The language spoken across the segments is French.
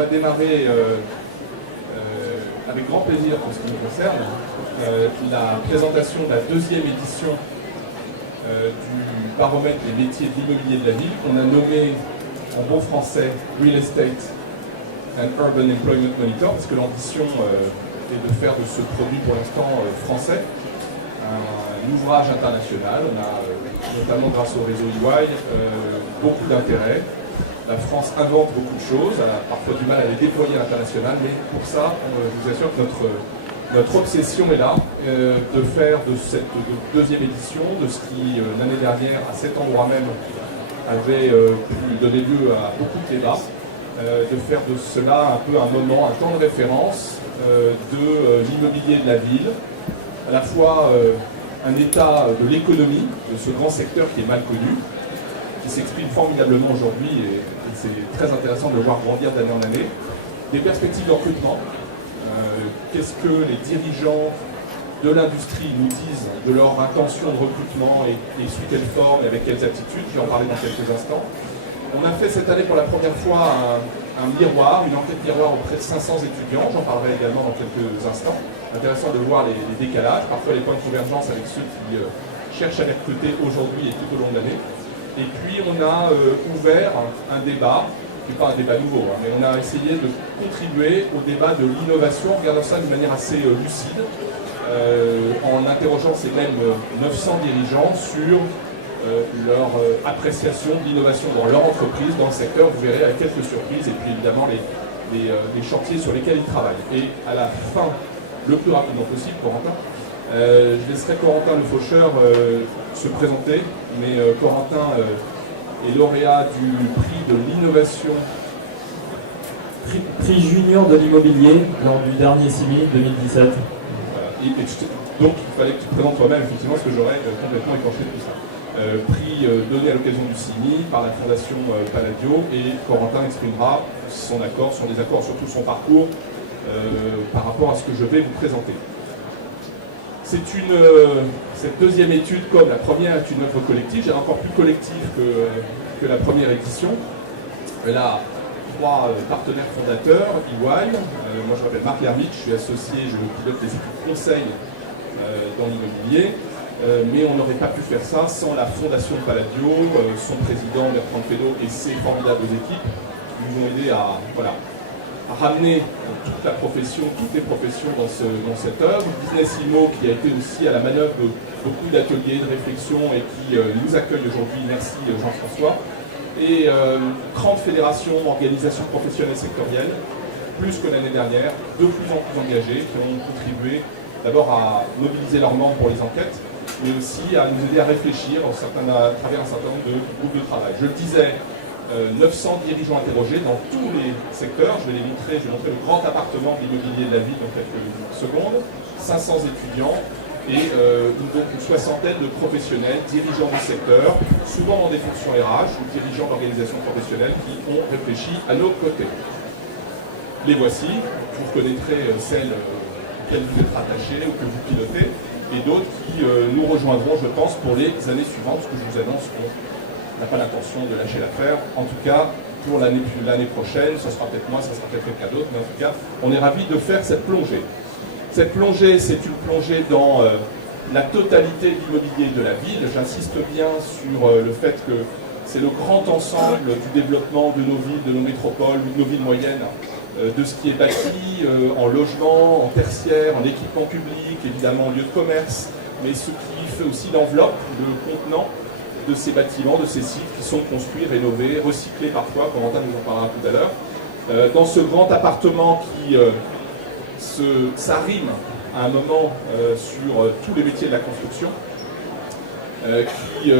On va démarrer avec grand plaisir pour ce qui nous concerne la présentation de la deuxième édition du baromètre des métiers de l'immobilier de la ville qu'on a nommé en bon français Real Estate and Urban Employment Monitor, parce que l'ambition est de faire de ce produit pour l'instant français un ouvrage international. On a notamment grâce au réseau EY beaucoup d'intérêt. La France invente beaucoup de choses, elle a parfois du mal à les déployer à l'international, mais pour ça, je vous assure que notre obsession est là, de faire de cette deuxième édition, de ce qui, l'année dernière, à cet endroit même, avait pu donner lieu à beaucoup de débats, de faire de cela un peu un moment, un temps de référence de l'immobilier de la ville, à la fois un état de l'économie, de ce grand secteur qui est mal connu, qui s'exprime formidablement aujourd'hui, et c'est très intéressant de le voir grandir d'année en année. Des perspectives de recrutement. Qu'est-ce que les dirigeants de l'industrie nous disent de leur intention de recrutement et sous quelle forme et avec quelles attitudes? Je vais en parler dans quelques instants. On a fait cette année pour la première fois un miroir, une enquête miroir auprès de 500 étudiants. J'en parlerai également dans quelques instants. Intéressant de voir les décalages, parfois les points de convergence avec ceux qui cherchent à les recruter aujourd'hui et tout au long de l'année. Et puis on a ouvert un débat, qui n'est pas un débat nouveau, hein, mais on a essayé de contribuer au débat de l'innovation en regardant ça d'une manière assez lucide, en interrogeant ces mêmes 900 dirigeants sur leur appréciation de l'innovation dans leur entreprise, dans le secteur. Vous verrez avec quelques surprises, et puis évidemment les chantiers sur lesquels ils travaillent. Et à la fin, le plus rapidement possible, Corentin, je laisserai Corentin Le Faucheur se présenter, mais Corentin est lauréat du prix de l'innovation. Prix junior de l'immobilier lors du dernier CIMI 2017. Voilà. Donc il fallait que tu te présentes toi-même, effectivement, parce que j'aurais complètement écorché tout ça. Prix donné à l'occasion du CIMI par la Fondation Palladio, et Corentin exprimera son accord, son désaccord, surtout son parcours par rapport à ce que je vais vous présenter. Cette deuxième étude, comme la première, est une œuvre collective. Elle est encore plus collective que la première édition. Elle a trois partenaires fondateurs, EY. Moi, je m'appelle Marc Lermite, je suis associé, je pilote les équipes conseil dans l'immobilier. Mais on n'aurait pas pu faire ça sans la Fondation Palladio, son président Bertrand Fédot et ses formidables équipes qui nous ont aidés à ramener toute la profession, toutes les professions dans cette œuvre. Business Immo qui a été aussi à la manœuvre de beaucoup d'ateliers, de réflexion et qui nous accueille aujourd'hui. Merci Jean-François. Et 30 fédérations, organisations professionnelles sectorielles, plus que l'année dernière, de plus en plus engagées, qui ont contribué d'abord à mobiliser leurs membres pour les enquêtes, mais aussi à nous aider à réfléchir à travers un certain nombre de groupes de travail. Je le disais, 900 dirigeants interrogés dans tous les secteurs. Je vais montrer le grand appartement de l'immobilier de la ville dans quelques secondes. 500 étudiants et donc une soixantaine de professionnels, dirigeants du secteur, souvent dans des fonctions RH ou dirigeants d'organisations professionnelles qui ont réfléchi à nos côtés. Les voici. Vous connaîtrez celles auxquelles vous êtes rattachés ou que vous pilotez, et d'autres qui nous rejoindront, je pense, pour les années suivantes, parce que je vous annonce qu'on n'a pas l'intention de lâcher l'affaire. En tout cas, pour l'année prochaine, ce sera peut-être moi, ce sera peut-être quelqu'un d'autre, mais en tout cas, on est ravis de faire cette plongée. Cette plongée, c'est une plongée dans la totalité de l'immobilier de la ville. J'insiste bien sur le fait que c'est le grand ensemble du développement de nos villes, de nos métropoles, de nos villes moyennes, de ce qui est bâti en logement, en tertiaire, en équipement public, évidemment en lieu de commerce, mais ce qui fait aussi l'enveloppe, le contenant de ces bâtiments, de ces sites qui sont construits, rénovés, recyclés parfois, Corentin nous en parlera tout à l'heure, dans ce grand appartement qui s'arrime à un moment sur tous les métiers de la construction, qui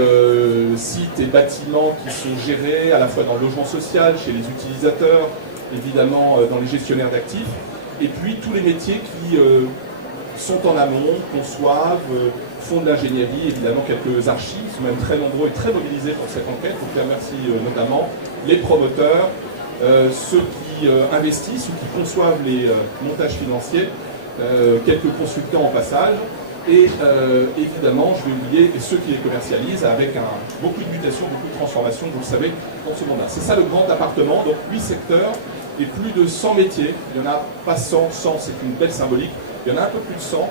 cite des bâtiments qui sont gérés à la fois dans le logement social, chez les utilisateurs, évidemment dans les gestionnaires d'actifs, et puis tous les métiers qui sont en amont, conçoivent, font de l'ingénierie, évidemment quelques archives, ils sont même très nombreux et très mobilisés pour cette enquête. Donc je remercie notamment les promoteurs, ceux qui investissent ou qui conçoivent les montages financiers, quelques consultants en passage, et évidemment, je vais oublier ceux qui les commercialisent avec beaucoup de mutations, beaucoup de transformations, vous le savez, dans ce monde-là. C'est ça le grand appartement, donc 8 secteurs et plus de 100 métiers. Il n'y en a pas 100, 100 c'est une belle symbolique, il y en a un peu plus de 100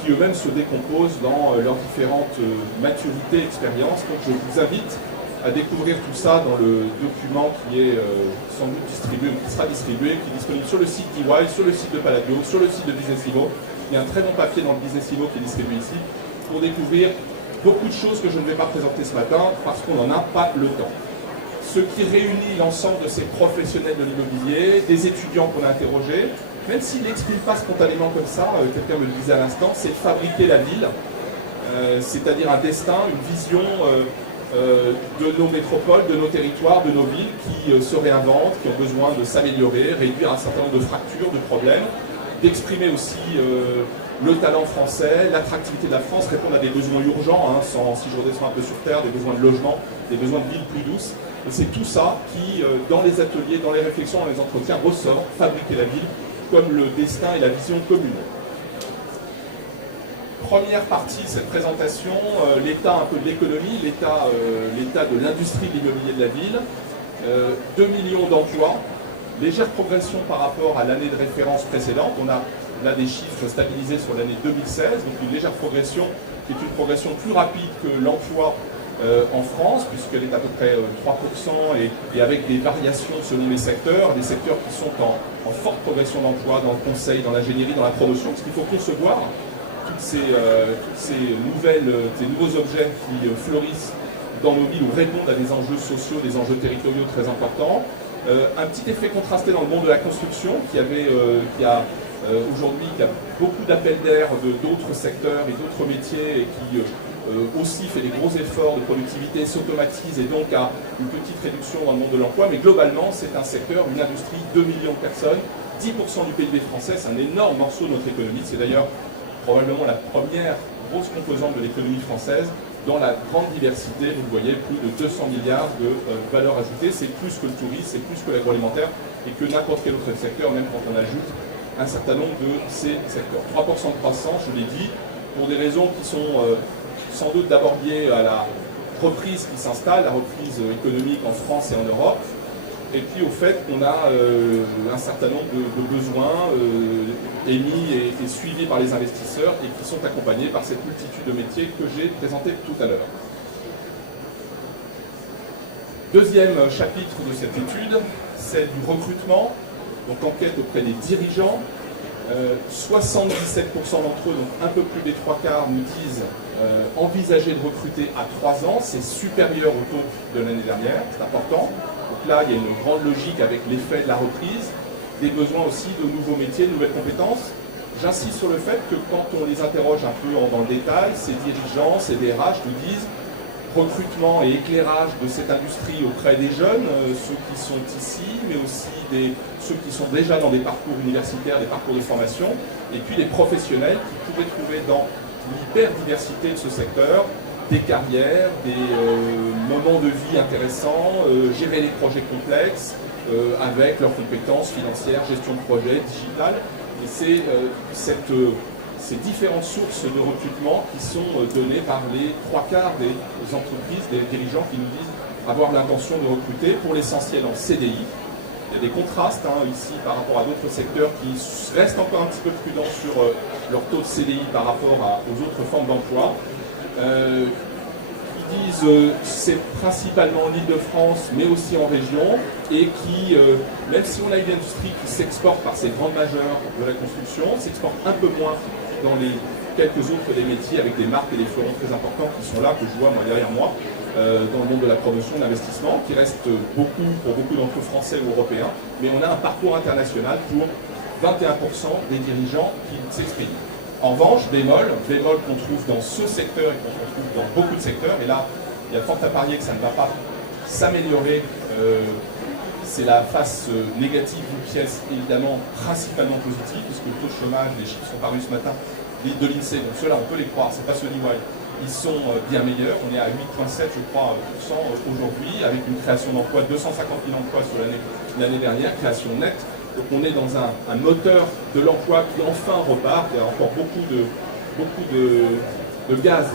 qui eux-mêmes se décomposent dans leurs différentes maturités, expériences. Donc je vous invite à découvrir tout ça dans le document qui est sans doute distribué, ou qui sera distribué, qui est disponible sur le site d'EY, sur le site de Palladio, sur le site de Business Immo. Il y a un très bon papier dans le Business Immo qui est distribué ici pour découvrir beaucoup de choses que je ne vais pas présenter ce matin parce qu'on n'en a pas le temps. Ce qui réunit l'ensemble de ces professionnels de l'immobilier, des étudiants qu'on a interrogés, même s'ils n'expriment pas spontanément comme ça, quelqu'un me le disait à l'instant, c'est de fabriquer la ville, c'est-à-dire un destin, une vision de nos métropoles, de nos territoires, de nos villes qui se réinventent, qui ont besoin de s'améliorer, réduire un certain nombre de fractures, de problèmes, d'exprimer aussi le talent français, l'attractivité de la France, répondre à des besoins urgents, si je redescends un peu sur terre, des besoins de logement, des besoins de villes plus douces. Et c'est tout ça qui, dans les ateliers, dans les réflexions, dans les entretiens, ressort, fabriquer la ville, comme le destin et la vision commune. Première partie de cette présentation, l'état un peu de l'économie, l'état de l'industrie de l'immobilier de la ville. 2 millions d'emplois, légère progression par rapport à l'année de référence précédente. On a là des chiffres stabilisés sur l'année 2016, donc une légère progression qui est une progression plus rapide que l'emploi en France, puisqu'elle est à peu près 3%, et avec des variations selon les secteurs, des secteurs qui sont en forte progression d'emploi, dans le conseil, dans l'ingénierie, dans la promotion, parce qu'il faut concevoir toutes ces nouveaux objets qui fleurissent dans nos villes ou répondent à des enjeux sociaux, des enjeux territoriaux très importants. Un petit effet contrasté dans le monde de la construction qui a aujourd'hui beaucoup d'appels d'air d'autres secteurs et d'autres métiers et qui aussi fait des gros efforts de productivité, s'automatise et donc a une petite réduction dans le monde de l'emploi, mais globalement c'est un secteur, une industrie, 2 millions de personnes, 10% du PIB français, c'est un énorme morceau de notre économie, c'est d'ailleurs probablement la première grosse composante de l'économie française dans la grande diversité, vous le voyez, plus de 200 milliards de valeur ajoutée, c'est plus que le tourisme, c'est plus que l'agroalimentaire et que n'importe quel autre secteur, même quand on ajoute un certain nombre de ces secteurs. 3% de croissance, je l'ai dit, pour des raisons qui sont sans doute d'abord liées à la reprise qui s'installe, la reprise économique en France et en Europe, et puis au fait qu'on a un certain nombre de besoins émis et suivis par les investisseurs et qui sont accompagnés par cette multitude de métiers que j'ai présenté tout à l'heure. Deuxième chapitre de cette étude, c'est du recrutement, donc enquête auprès des dirigeants. 77% d'entre eux, donc un peu plus des 3/4, nous disent envisager de recruter à 3 ans, c'est supérieur au taux de l'année dernière, c'est important. Donc là, il y a une grande logique avec l'effet de la reprise, des besoins aussi de nouveaux métiers, de nouvelles compétences. J'insiste sur le fait que quand on les interroge un peu dans le détail, ces dirigeants, ces DRH nous disent recrutement et éclairage de cette industrie auprès des jeunes, ceux qui sont ici, mais aussi ceux qui sont déjà dans des parcours universitaires, des parcours de formation, et puis les professionnels qui pourraient trouver dans l'hyperdiversité de ce secteur des carrières, des moments de vie intéressants, gérer les projets complexes avec leurs compétences financières, gestion de projet, digitale. Et c'est ces différentes sources de recrutement qui sont données par les 3/4 des entreprises, des dirigeants qui nous disent avoir l'intention de recruter, pour l'essentiel en CDI. Il y a des contrastes ici par rapport à d'autres secteurs qui restent encore un petit peu prudents sur leur taux de CDI par rapport aux autres formes d'emploi. Qui disent c'est principalement en Île-de-France, mais aussi en région, et qui, même si on a une industrie qui s'exporte par ces grandes majeures de la construction, s'exporte un peu moins dans les quelques autres des métiers avec des marques et des fleurons très importants qui sont là, que je vois moi, derrière moi, dans le monde de la promotion, de l'investissement, qui reste beaucoup pour beaucoup d'entre eux français ou européens, mais on a un parcours international pour 21% des dirigeants qui s'expriment. En revanche, bémol qu'on trouve dans ce secteur et qu'on trouve dans beaucoup de secteurs, et là, il y a fort à parier que ça ne va pas s'améliorer. C'est la face négative d'une pièce, évidemment, principalement positive, puisque le taux de chômage, les chiffres sont parus ce matin, de l'INSEE, donc ceux-là, on peut les croire, c'est pas ceux d'EY, ils sont bien meilleurs. On est à 8,7, je crois, % aujourd'hui, avec une création d'emplois, 250 000 emplois sur l'année dernière, création nette. Donc on est dans un moteur de l'emploi qui enfin repart. Il y a encore beaucoup de gaz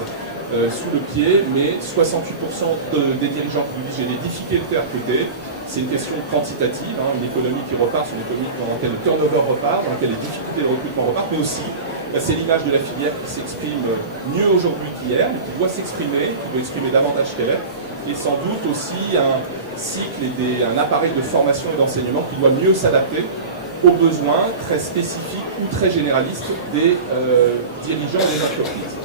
sous le pied, mais 68% des dirigeants qui nous disent j'ai des difficultés à recruter. c'est une question quantitative, une économie qui repart, c'est une économie dans laquelle le turnover repart, dans laquelle les difficultés de recrutement repartent, mais aussi c'est l'image de la filière qui s'exprime mieux aujourd'hui qu'hier, mais qui doit s'exprimer, qui doit exprimer davantage qu'elle est, et sans doute aussi un cycle et un appareil de formation et d'enseignement qui doit mieux s'adapter aux besoins très spécifiques ou très généralistes des dirigeants des entreprises.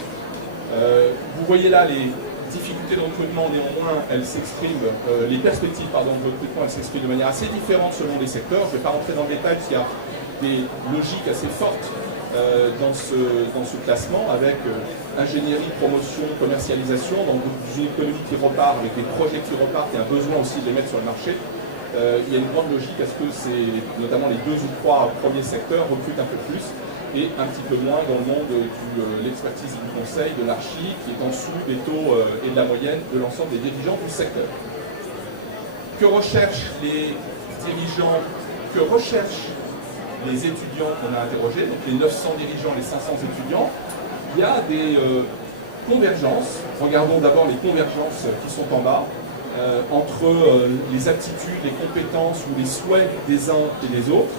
Vous voyez là les difficultés de recrutement, néanmoins, elles s'expriment, les perspectives de recrutement, elles s'expriment de manière assez différente selon les secteurs. Je ne vais pas rentrer dans le détail parce qu'il y a des logiques assez fortes dans ce classement avec ingénierie, promotion, commercialisation, dans une économie qui repart, avec des projets qui repartent et un besoin aussi de les mettre sur le marché. Il y a une grande logique à ce que notamment les 2 ou 3 premiers secteurs recrutent un peu plus et un petit peu moins dans le monde de l'expertise du conseil, de l'archi, qui est en dessous des taux et de la moyenne de l'ensemble des dirigeants du secteur. Que recherchent les dirigeants, que recherchent les étudiants qu'on a interrogés, donc les 900 dirigeants, les 500 étudiants? Il y a des convergences. Regardons d'abord les convergences qui sont en bas, entre les aptitudes, les compétences ou les souhaits des uns et des autres.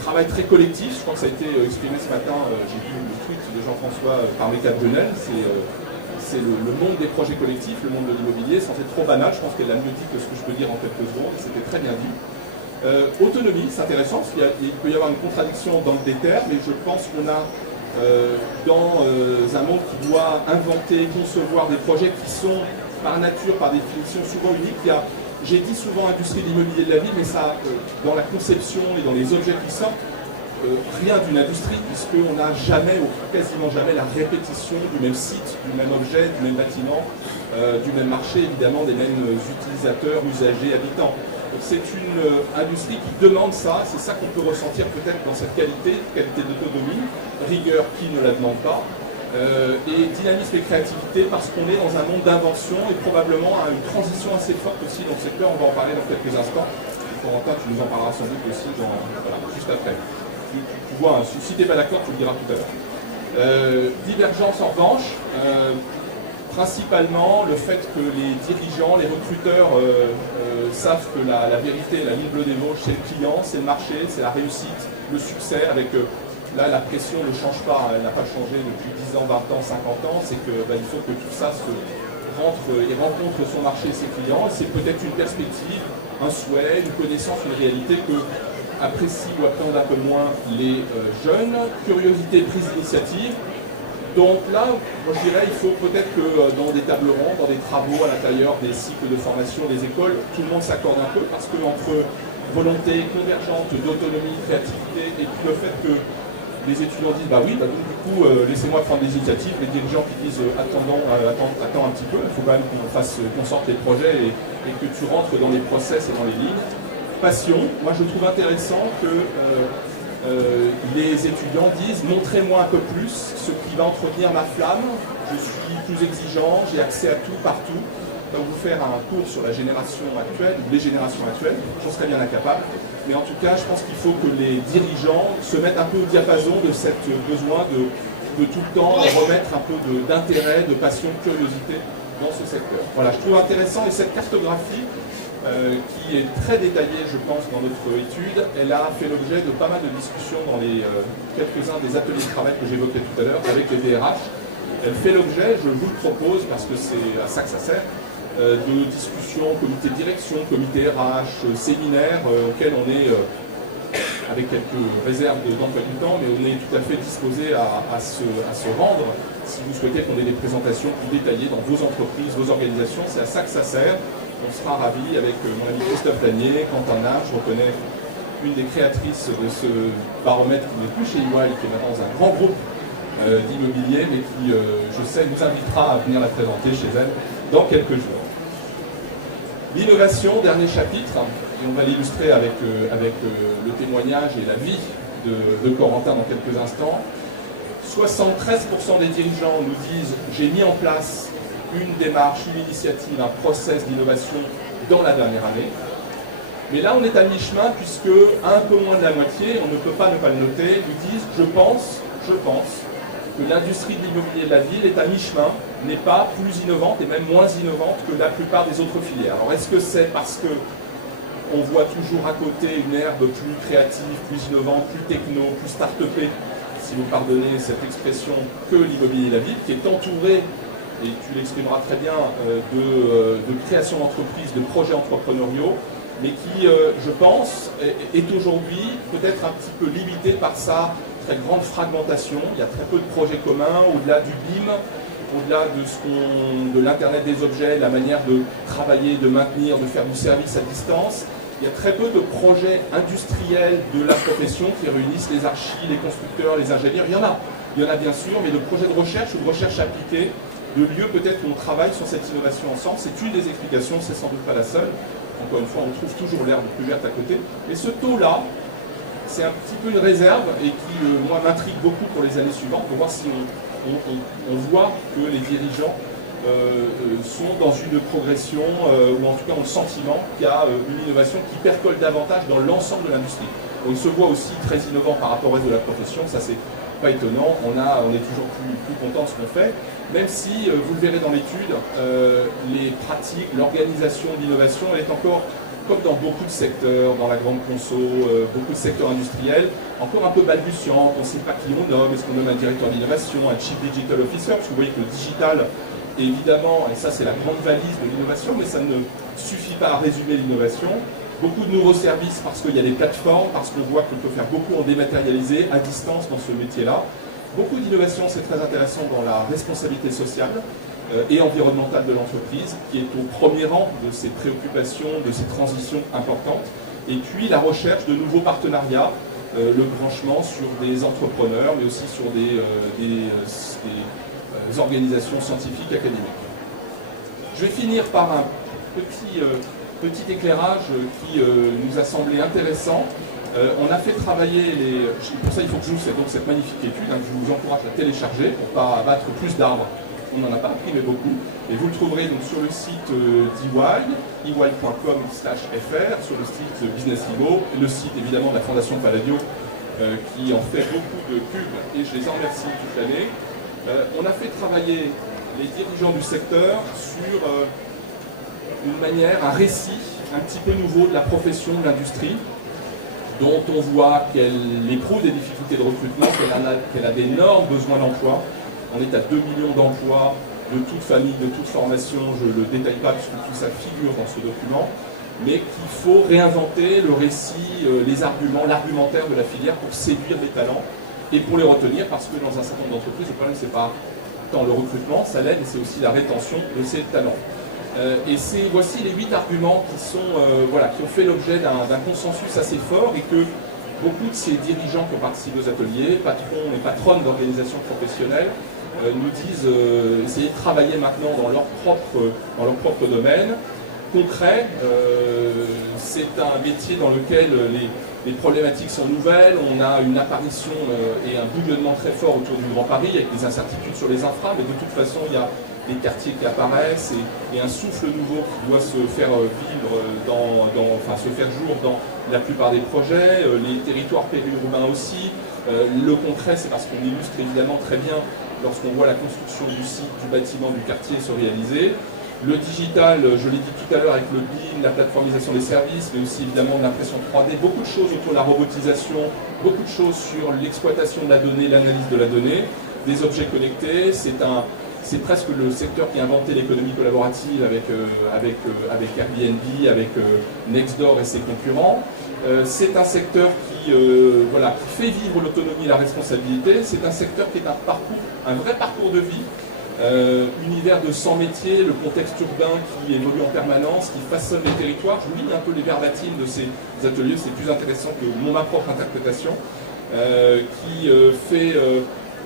Travail très collectif, je crois que ça a été exprimé ce matin, j'ai vu le tweet de Jean-François par Mécade Denel, c'est le monde des projets collectifs, le monde de l'immobilier, sans être trop banal, je pense qu'elle l'a mieux dit que ce que je peux dire en quelques secondes, c'était très bien dit. Autonomie, c'est intéressant, parce qu'il peut y avoir une contradiction dans des termes, mais je pense qu'on a dans un monde qui doit inventer, concevoir des projets qui sont par nature, par définition, souvent uniques. J'ai dit souvent industrie de l'immobilier de la ville, mais ça, dans la conception et dans les objets qui sortent, rien d'une industrie, puisqu'on n'a jamais, ou quasiment jamais, la répétition du même site, du même objet, du même bâtiment, du même marché, évidemment, des mêmes utilisateurs, usagers, habitants. C'est une industrie qui demande ça, c'est ça qu'on peut ressentir peut-être dans cette qualité d'autonomie, rigueur qui ne la demande pas, et dynamisme et créativité parce qu'on est dans un monde d'invention et probablement à une transition assez forte aussi dans le secteur, on va en parler dans quelques instants. Corentin, tu nous en parleras sans doute aussi juste après. Tu vois, si tu n'es pas d'accord, tu le diras tout à l'heure. Divergence en revanche, principalement le fait que les dirigeants, les recruteurs savent que la vérité, la ligne bleue des Vosges, c'est le client, c'est le marché, c'est la réussite, le succès, avec là la pression ne change pas, elle n'a pas changé depuis 10 ans, 20 ans, 50 ans, c'est qu'il faut que tout ça se rentre et rencontre son marché et ses clients, c'est peut-être une perspective, un souhait, une connaissance, une réalité que apprécient ou appréhendent un peu moins les jeunes, curiosité, prise d'initiative. Donc là, moi je dirais, il faut peut-être que dans des tables rondes, dans des travaux à l'intérieur des cycles de formation des écoles, tout le monde s'accorde un peu, parce que entre volonté convergente d'autonomie, créativité, et puis le fait que les étudiants disent, bah oui, du coup, laissez-moi prendre des initiatives, les dirigeants qui disent, attends un petit peu, il faut quand même qu'on sorte les projets et que tu rentres dans les process et dans les lignes. Passion, moi je trouve intéressant que les étudiants disent montrez-moi un peu plus ce qui va entretenir ma flamme, je suis plus exigeant, j'ai accès à tout, partout. Donc vous faire un cours sur la génération actuelle, ou les générations actuelles, j'en serais bien incapable. Mais en tout cas, je pense qu'il faut que les dirigeants se mettent un peu au diapason de ce besoin de tout le temps remettre un peu d'intérêt, de passion, de curiosité dans ce secteur. Voilà, je trouve intéressant, et cette cartographie, qui est très détaillée, je pense, dans notre étude, elle a fait l'objet de pas mal de discussions dans les quelques-uns des ateliers de travail que j'évoquais tout à l'heure avec les DRH. Elle fait l'objet, je vous le propose, parce que c'est à ça que ça sert, de discussions, comité de direction, comité RH, séminaires, auxquels on est, avec quelques réserves d'emploi du temps, mais on est tout à fait disposé à se rendre, si vous souhaitez qu'on ait des présentations plus détaillées dans vos entreprises, vos organisations, c'est à ça que ça sert. On sera ravis avec mon ami Christophe Lanier, Quentin Nard, je reconnais une des créatrices de ce baromètre qui n'est plus chez EY, qui est maintenant dans un grand groupe d'immobilier, mais qui, je sais, nous invitera à venir la présenter chez elle dans quelques jours. L'innovation, dernier chapitre, et on va l'illustrer avec le témoignage et la vie de Corentin dans quelques instants. 73% des dirigeants nous disent « j'ai mis en place une démarche, une initiative, un process d'innovation dans la dernière année ». Mais là, on est à mi-chemin, puisque un peu moins de la moitié, on ne peut pas ne pas le noter, nous disent « je pense que l'industrie de l'immobilier de la ville est à mi-chemin n'est pas plus innovante et même moins innovante que la plupart des autres filières. Alors est-ce que c'est parce que on voit toujours à côté une herbe plus créative, plus innovante, plus techno, plus start-upée, si vous pardonnez cette expression, que l'immobilier et la ville, qui est entouré, et tu l'exprimeras très bien, de création d'entreprises, de projets entrepreneuriaux, mais qui, je pense, est aujourd'hui peut-être un petit peu limité par sa très grande fragmentation. Il y a très peu de projets communs, au-delà du BIM, au-delà de l'Internet des objets, la manière de travailler, de maintenir, de faire du service à distance. Il y a très peu de projets industriels de la profession qui réunissent les archis, les constructeurs, les ingénieurs. Il y en a bien sûr, mais de projets de recherche ou de recherche appliquée, de lieux peut-être où on travaille sur cette innovation ensemble, c'est une des explications, c'est sans doute pas la seule. Encore une fois, on trouve toujours l'herbe plus verte à côté. Mais ce taux-là, c'est un petit peu une réserve et qui, moi, m'intrigue beaucoup pour les années suivantes, pour voir si on voit que les dirigeants sont dans une progression, ou en tout cas ont le sentiment qu'il y a une innovation qui percole davantage dans l'ensemble de l'industrie. On se voit aussi très innovant par rapport au reste de la profession, ça c'est pas étonnant, on est toujours plus content de ce qu'on fait, même si, vous le verrez dans l'étude, les pratiques, l'organisation de l'innovation, elle est encore, comme dans beaucoup de secteurs, dans la grande conso, beaucoup de secteurs industriels, encore un peu balbutiante, on ne sait pas qui on nomme, est-ce qu'on nomme un directeur d'innovation, un Chief Digital Officer, parce que vous voyez que le digital, évidemment, et ça c'est la grande valise de l'innovation, mais ça ne suffit pas à résumer l'innovation. Beaucoup de nouveaux services parce qu'il y a des plateformes, parce qu'on voit qu'on peut faire beaucoup en dématérialisé, à distance dans ce métier-là. Beaucoup d'innovation, c'est très intéressant dans la responsabilité sociale et environnementale de l'entreprise, qui est au premier rang de ces préoccupations, de ces transitions importantes. Et puis la recherche de nouveaux partenariats, le branchement sur des entrepreneurs, mais aussi sur des organisations scientifiques académiques. Je vais finir par un petit éclairage qui nous a semblé intéressant. On a fait travailler pour ça il faut que je joue cette magnifique étude, que je vous encourage à télécharger pour ne pas abattre plus d'arbres. On n'en a pas imprimé beaucoup. Et vous le trouverez donc sur le site d'EY, ey.com/fr, sur le site Business Igo, le site évidemment de la Fondation Palladio qui en fait beaucoup de pubs et je les en remercie toute l'année. On a fait travailler les dirigeants du secteur sur une manière, un récit un petit peu nouveau de la profession, de l'industrie, dont on voit qu'elle éprouve des difficultés de recrutement, qu'elle a d'énormes besoins d'emploi. On est à 2 millions d'emplois de toute famille, de toute formation, je ne le détaille pas puisque tout ça figure dans ce document, mais qu'il faut réinventer le récit, les arguments, l'argumentaire de la filière pour séduire les talents et pour les retenir, parce que dans un certain nombre d'entreprises, le problème c'est pas tant le recrutement, ça l'aide, mais c'est aussi la rétention de ces talents. Et voici les 8 arguments qui ont fait l'objet d'un consensus assez fort et que beaucoup de ces dirigeants qui ont participé aux ateliers, patrons et patronnes d'organisations professionnelles, nous disent essayer de travailler maintenant dans leur propre domaine. Concret, c'est un métier dans lequel les problématiques sont nouvelles, on a une apparition et un bouillonnement très fort autour du Grand Paris avec des incertitudes sur les infras, mais de toute façon il y a des quartiers qui apparaissent et un souffle nouveau qui doit se faire vivre, se faire jour dans la plupart des projets, les territoires périurbains aussi. Le concret, c'est parce qu'on illustre évidemment très bien lorsqu'on voit la construction du site, du bâtiment, du quartier se réaliser. Le digital, je l'ai dit tout à l'heure avec le BIM, la plateformisation des services, mais aussi évidemment l'impression 3D, beaucoup de choses autour de la robotisation, beaucoup de choses sur l'exploitation de la donnée, l'analyse de la donnée, des objets connectés. C'est presque le secteur qui a inventé l'économie collaborative avec Airbnb, avec Nextdoor et ses concurrents. C'est un secteur qui fait vivre l'autonomie et la responsabilité. C'est un secteur qui est un vrai parcours de vie. Univers de 100 métiers, le contexte urbain qui évolue en permanence, qui façonne les territoires. Je vous lis un peu les verbatimes de ces ateliers, c'est plus intéressant que ma propre interprétation,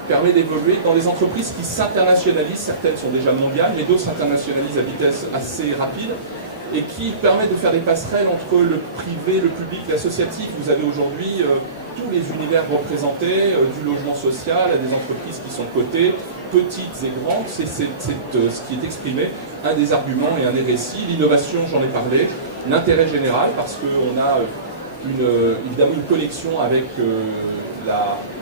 permet d'évoluer dans des entreprises qui s'internationalisent. Certaines sont déjà mondiales, mais d'autres s'internationalisent à vitesse assez rapide et qui permettent de faire des passerelles entre le privé, le public, l'associatif. Vous avez aujourd'hui tous les univers représentés, du logement social à des entreprises qui sont cotées, petites et grandes. C'est ce qui est exprimé, un des arguments et un des récits. L'innovation, j'en ai parlé, l'intérêt général, parce qu'on a évidemment une connexion avec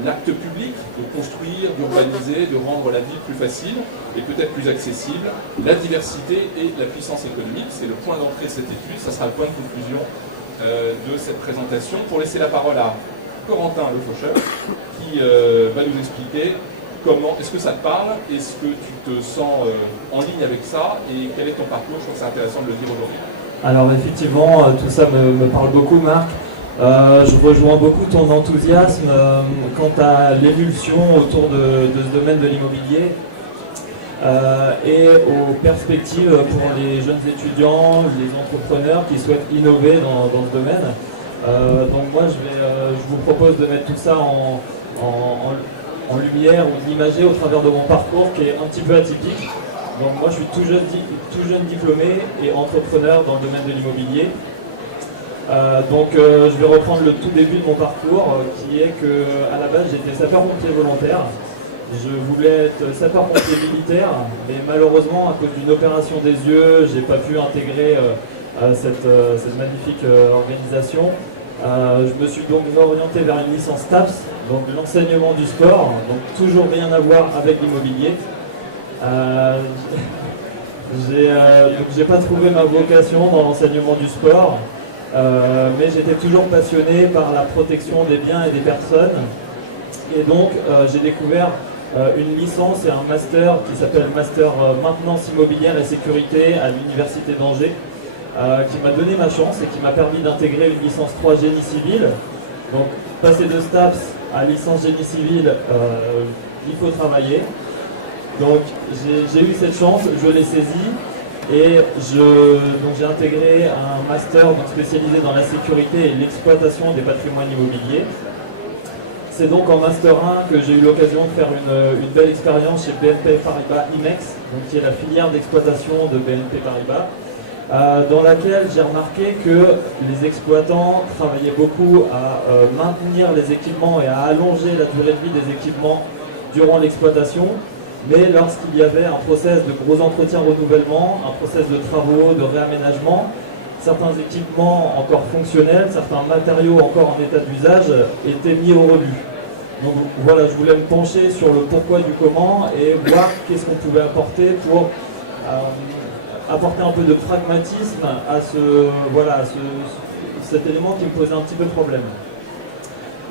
l'acte public, de construire, d'urbaniser, de rendre la vie plus facile et peut-être plus accessible, la diversité et la puissance économique. C'est le point d'entrée de cette étude, ça sera le point de conclusion de cette présentation. Pour laisser la parole à Corentin Le Faucheur, qui va nous expliquer comment, est-ce que ça te parle, est-ce que tu te sens en ligne avec ça, et quel est ton parcours. Je trouve que c'est intéressant de le dire aujourd'hui. Alors effectivement, tout ça me parle beaucoup, Marc. Je rejoins beaucoup ton enthousiasme quant à l'émulsion autour de ce domaine de l'immobilier et aux perspectives pour les jeunes étudiants, les entrepreneurs qui souhaitent innover dans ce domaine. Donc moi, je vous propose de mettre tout ça en lumière ou d'imager au travers de mon parcours qui est un petit peu atypique. Donc moi, je suis tout jeune diplômé et entrepreneur dans le domaine de l'immobilier. Je vais reprendre le tout début de mon parcours, qui est que à la base j'étais sapeur-pompier volontaire. Je voulais être sapeur-pompier militaire, mais malheureusement à cause d'une opération des yeux, j'ai pas pu intégrer cette magnifique organisation. Je me suis donc orienté vers une licence TAPS, donc l'enseignement du sport, donc toujours rien à voir avec l'immobilier. J'ai pas trouvé ma vocation dans l'enseignement du sport. Mais j'étais toujours passionné par la protection des biens et des personnes. Et donc, j'ai découvert une licence et un master qui s'appelle Master Maintenance Immobilière et Sécurité à l'Université d'Angers, qui m'a donné ma chance et qui m'a permis d'intégrer une licence 3 Génie Civil. Donc, passer de STAPS à licence Génie Civil, il faut travailler. Donc, j'ai eu cette chance, je l'ai saisie. Et j'ai intégré un master spécialisé dans la sécurité et l'exploitation des patrimoines immobiliers. C'est donc en Master 1 que j'ai eu l'occasion de faire une belle expérience chez BNP Paribas IMEX, donc qui est la filière d'exploitation de BNP Paribas, dans laquelle j'ai remarqué que les exploitants travaillaient beaucoup à maintenir les équipements et à allonger la durée de vie des équipements durant l'exploitation. Mais lorsqu'il y avait un process de gros entretien renouvellement, un process de travaux, de réaménagement, certains équipements encore fonctionnels, certains matériaux encore en état d'usage étaient mis au rebut. Donc voilà, je voulais me pencher sur le pourquoi du comment et voir qu'est-ce qu'on pouvait apporter pour apporter un peu de pragmatisme à cet élément qui me posait un petit peu de problème.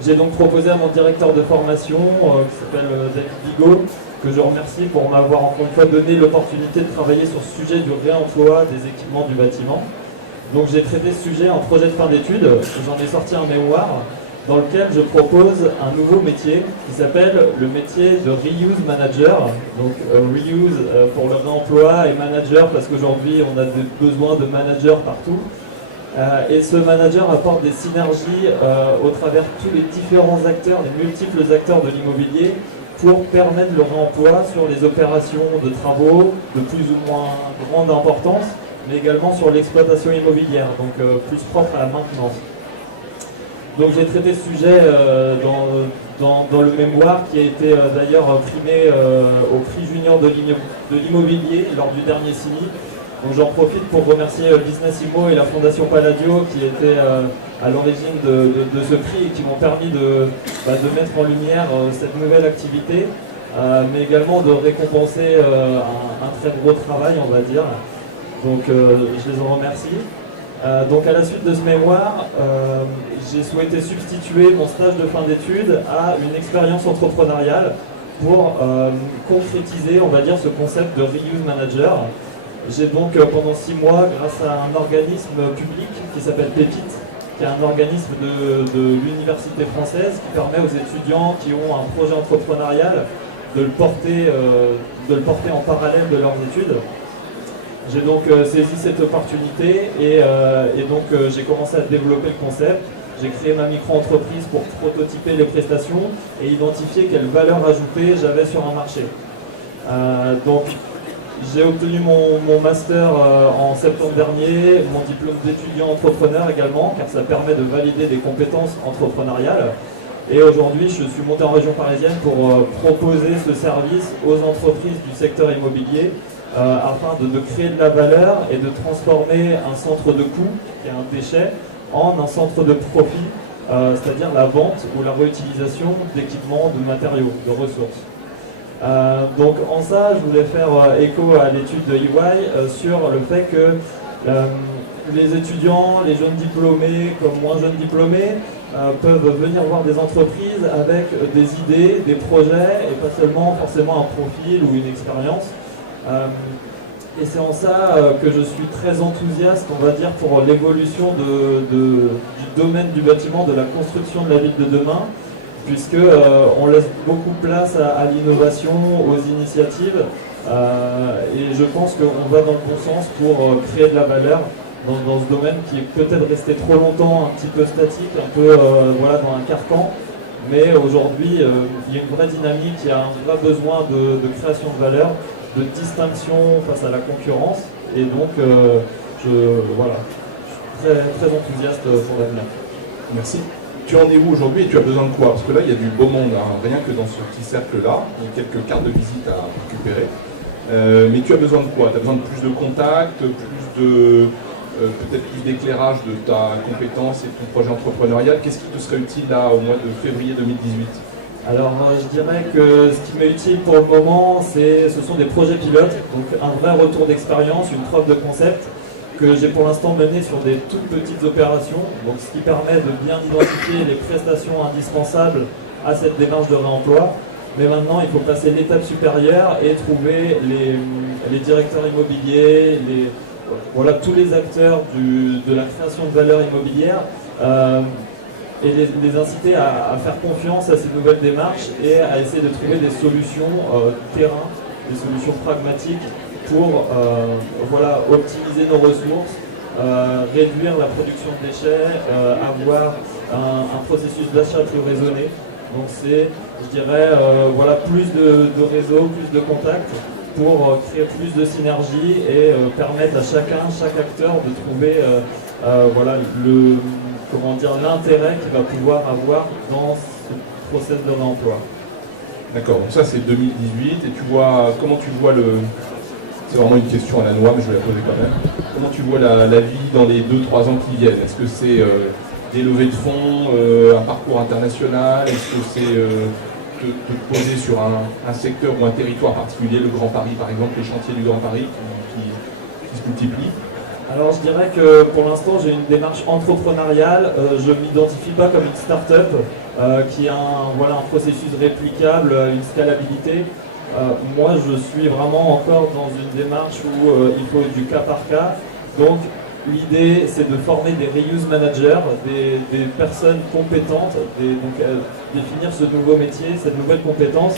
J'ai donc proposé à mon directeur de formation, qui s'appelle David Bigot, que je remercie pour m'avoir encore une fois donné l'opportunité de travailler sur ce sujet du réemploi des équipements du bâtiment. Donc j'ai traité ce sujet en projet de fin d'études, j'en ai sorti un mémoire dans lequel je propose un nouveau métier qui s'appelle le métier de Reuse Manager. Donc Reuse pour le réemploi et Manager parce qu'aujourd'hui on a besoin de managers partout. Et ce manager apporte des synergies au travers de tous les différents acteurs, les multiples acteurs de l'immobilier pour permettre le réemploi sur les opérations de travaux de plus ou moins grande importance, mais également sur l'exploitation immobilière, donc plus propre à la maintenance. Donc j'ai traité ce sujet dans le mémoire qui a été d'ailleurs primé au prix junior de l'immobilier lors du dernier CIMI. Donc j'en profite pour remercier Business Immo et la Fondation Palladio qui étaient à l'origine de ce prix et qui m'ont permis de mettre en lumière cette nouvelle activité, mais également de récompenser un très gros travail, on va dire. Donc je les en remercie. Donc à la suite de ce mémoire, j'ai souhaité substituer mon stage de fin d'études à une expérience entrepreneuriale pour concrétiser, on va dire, ce concept de Reuse Manager. J'ai donc pendant 6 mois, grâce à un organisme public qui s'appelle Pépite, qui est un organisme de l'université française qui permet aux étudiants qui ont un projet entrepreneurial de le porter en parallèle de leurs études. J'ai donc saisi cette opportunité et donc j'ai commencé à développer le concept. J'ai créé ma micro-entreprise pour prototyper les prestations et identifier quelle valeur ajoutée j'avais sur un marché. Donc j'ai obtenu mon master en septembre dernier, mon diplôme d'étudiant entrepreneur également, car ça permet de valider des compétences entrepreneuriales. Et aujourd'hui, je suis monté en région parisienne pour proposer ce service aux entreprises du secteur immobilier afin de créer de la valeur et de transformer un centre de coût, qui est un déchet, en un centre de profit, c'est-à-dire la vente ou la réutilisation d'équipements, de matériaux, de ressources. Donc en ça, je voulais faire écho à l'étude de EY sur le fait que les étudiants, les jeunes diplômés comme moins jeunes diplômés peuvent venir voir des entreprises avec des idées, des projets et pas seulement forcément un profil ou une expérience. Et c'est en ça que je suis très enthousiaste, on va dire, pour l'évolution du domaine du bâtiment, de la construction de la ville de demain, puisque on laisse beaucoup de place à l'innovation, aux initiatives, et je pense qu'on va dans le bon sens pour créer de la valeur dans ce domaine qui est peut-être resté trop longtemps un petit peu statique, un peu voilà, dans un carcan, mais aujourd'hui il y a une vraie dynamique, il y a un vrai besoin de création de valeur, de distinction face à la concurrence, et donc voilà, je suis très enthousiaste pour l'avenir. Merci. Tu en es où aujourd'hui et tu as besoin de quoi? Parce que là, il y a du beau monde, hein, rien que dans ce petit cercle-là. Il y a quelques cartes de visite à récupérer. Mais tu as besoin de quoi? Tu as besoin de plus de contacts, plus de peut-être plus d'éclairage de ta compétence et de ton projet entrepreneurial. Qu'est-ce qui te serait utile là au mois de février 2018? Alors je dirais que ce qui m'est utile pour le moment, ce sont des projets pilotes, donc un vrai retour d'expérience, une preuve de concept que j'ai pour l'instant mené sur des toutes petites opérations, donc ce qui permet de bien identifier les prestations indispensables à cette démarche de réemploi. Mais maintenant, il faut passer l'étape supérieure et trouver les directeurs immobiliers, voilà, tous les acteurs de la création de valeur immobilière, et les inciter à faire confiance à ces nouvelles démarches et à essayer de trouver des solutions terrain, des solutions pragmatiques pour voilà, optimiser nos ressources, réduire la production de déchets, avoir un processus d'achat plus raisonné. Donc c'est, je dirais, voilà, plus de réseaux, plus de contacts pour créer plus de synergie et permettre à chaque acteur de trouver voilà, l'intérêt qu'il va pouvoir avoir dans ce process de réemploi. D'accord, donc ça c'est 2018, et comment tu vois c'est vraiment une question à la noix, mais je vais la poser quand même. Comment tu vois la vie dans les 2-3 ans qui viennent? Est-ce que c'est des levées de fonds, un parcours international? Est-ce que c'est te poser sur un secteur ou un territoire particulier, le Grand Paris par exemple, les chantiers du Grand Paris qui se multiplient? Alors je dirais que pour l'instant j'ai une démarche entrepreneuriale, je ne m'identifie pas comme une start-up qui a un processus réplicable, une scalabilité. Moi je suis vraiment encore dans une démarche où il faut du cas par cas. Donc l'idée c'est de former des reuse managers, des personnes compétentes, définir ce nouveau métier, cette nouvelle compétence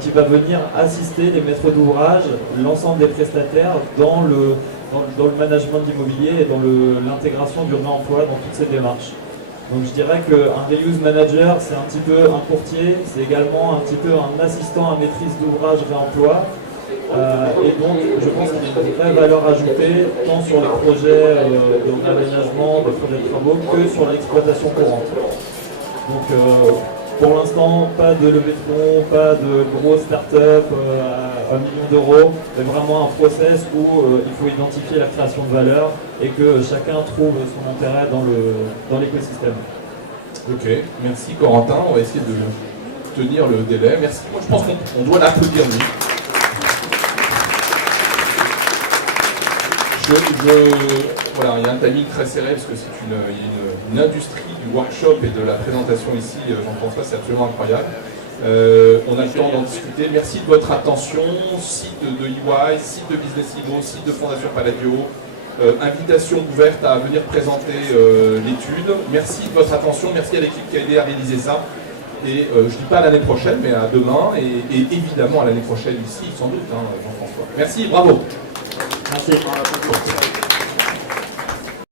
qui va venir assister les maîtres d'ouvrage, l'ensemble des prestataires dans le management d'immobilier et dans l'intégration du réemploi dans toutes ces démarches. Donc je dirais qu'un reuse manager, c'est un petit peu un courtier, c'est également un petit peu un assistant à maîtrise d'ouvrage réemploi. Et donc je pense qu'il y a une vraie valeur ajoutée tant sur les projets de réaménagement, des projets de travaux, que sur l'exploitation courante. Donc pour l'instant, pas de levée de fonds, pas de gros start-up à 1 million d'euros, mais vraiment un process où il faut identifier la création de valeur et que chacun trouve son intérêt dans l'écosystème. Ok, merci Corentin, on va essayer de tenir le délai. Merci, moi je pense qu'on doit l'applaudir lui. Voilà, il y a un timing très serré parce que c'est une industrie du workshop et de la présentation ici, Jean-François, c'est absolument incroyable. On a le temps d'en discuter. Merci de votre attention. Site de EY, site de Business Immo, site de Fondation Palladio. Invitation ouverte à venir présenter l'étude. Merci de votre attention. Merci à l'équipe qui a aidé à réaliser ça. Et je ne dis pas à l'année prochaine, mais à demain et évidemment à l'année prochaine ici, sans doute, hein, Jean-François. Merci, bravo. Merci.